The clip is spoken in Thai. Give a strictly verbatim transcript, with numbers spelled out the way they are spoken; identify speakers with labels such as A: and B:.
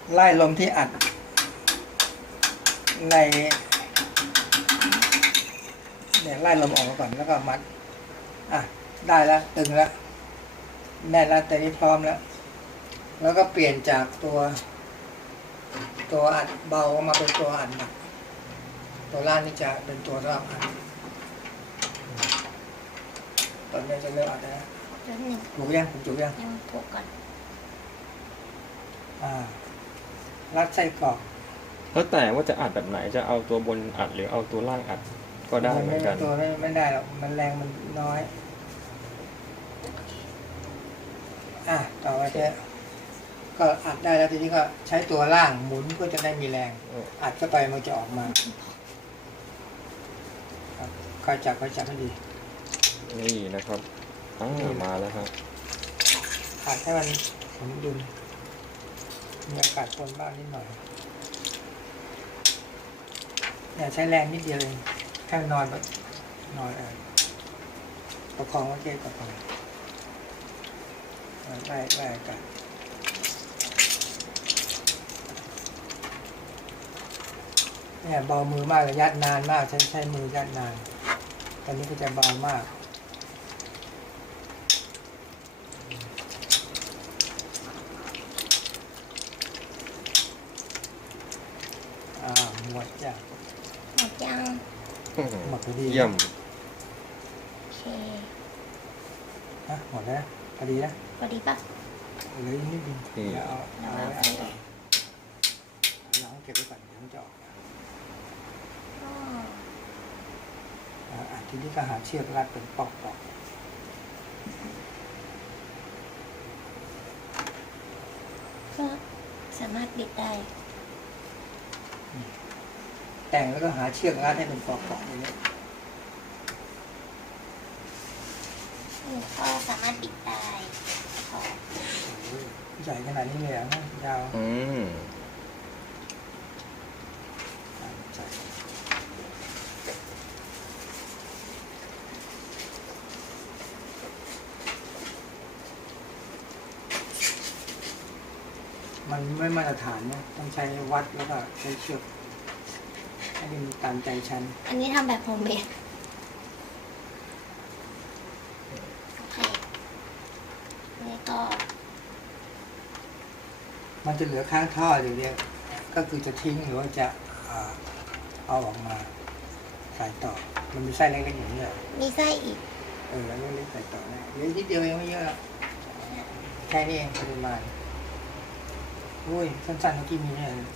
A: ไล่ลมที่อัดในเนี่ยไล่ลมออกมาก่อนแล้วก็มัดอ่ะได้แล้วตึงแล้วแน่นแล้วแต่นี้พร้อมแล้ว แล้วก็เปลี่ยนจากตัว ตัวอัดเบามาเป็นตัวอัดหนักตัวล่างนี่จะเป็นตัวรับอัดตอนนี้จะเริ่มอัดแล้ว
B: แป๊บหนึ่ง
A: ถูกยังผมถูกยัง
B: ยังถูกก่อน
A: อ่ารัดไส้กรอก
C: แล้วแต่ว่าจะอัดแบบไหนจะเอาตัวบนอัดหรือเอาตัวล่างอัดก็ได้เหมือนกัน
A: ตัวไม่ไม่ได้หรอกมันแรงมันน้อยอ่ะต่อไปเจ๊ก็อัดได้แล้วทีนี้ก็ใช้ตัวล่างหมุนก็จะได้มีแรง อัดเข้าไปมันจะออกมาครับคอยจับคอยจับให้ดี
C: นี่นะครับอ่ามาแล้วครับ
A: อัดให้มันสมดุลมีอากาศปนบ้างนิดหน่อยเนี่ยใช้แรงนิดเดียวเองแค่นอนแบบนอนเออประคองไว้เจ๊ประคองไล่ไล่อากาศเนี่ยเบามือมากเลยยัดนานมากใช้ใช้มือยัดนานตอนนี้ก็จะเบามากอ่าหมดจ้ะ
B: หมดยัง
A: หมดพอดี
C: เยี่ยม
B: โอเค
A: นะหมดแล้วพอดีนะ
B: พอดีปะ
A: เหลืออีกนิดนึงเดี๋ยวเอา
B: เรา
A: เอา
B: เอา
A: ไว้
B: ไป
A: เอาหลังเก็บไว้ก่อนเดี๋ยวมันจะออก
B: ก็
A: อ่าอ่ะทีนี้ก็หาเชือกรัดเป็นปอกปอก
B: ก็สามารถบิดได้
A: แต่งแล้วก็หาเชือกรัดให้เป็นปอกปอกอย่างนี้
B: นี่ก็สามารถบิดได้พอ
A: โอ้ยใหญ่ขนาดนี้เลยเหรอ่ะนะยาว
C: อืม
A: อ่าใช่มันไม่มาตรฐานนะต้องใช้วัดแล้วก็ใช้เชือกให้มันตามใจฉัน
B: อันนี้ทำแบบโฮมเมดโอเคนี่ก็
A: มันจะเหลือข้างท่ออยู่เดียวก็คือจะทิ้งหรือว่าจะอ่าเอาออกมาใส่ต่อ มันมีไส้เล็กๆอย่างนี้แหละ
B: มีไส้อีก
A: เออแล้วเล็กๆใส่ต่อได้เหลือนิดเดียวเองไม่เยอะหรอกแค่นี้เองปริมาณอุ้ยสั้นๆเมื่อกี้มีเนี่ย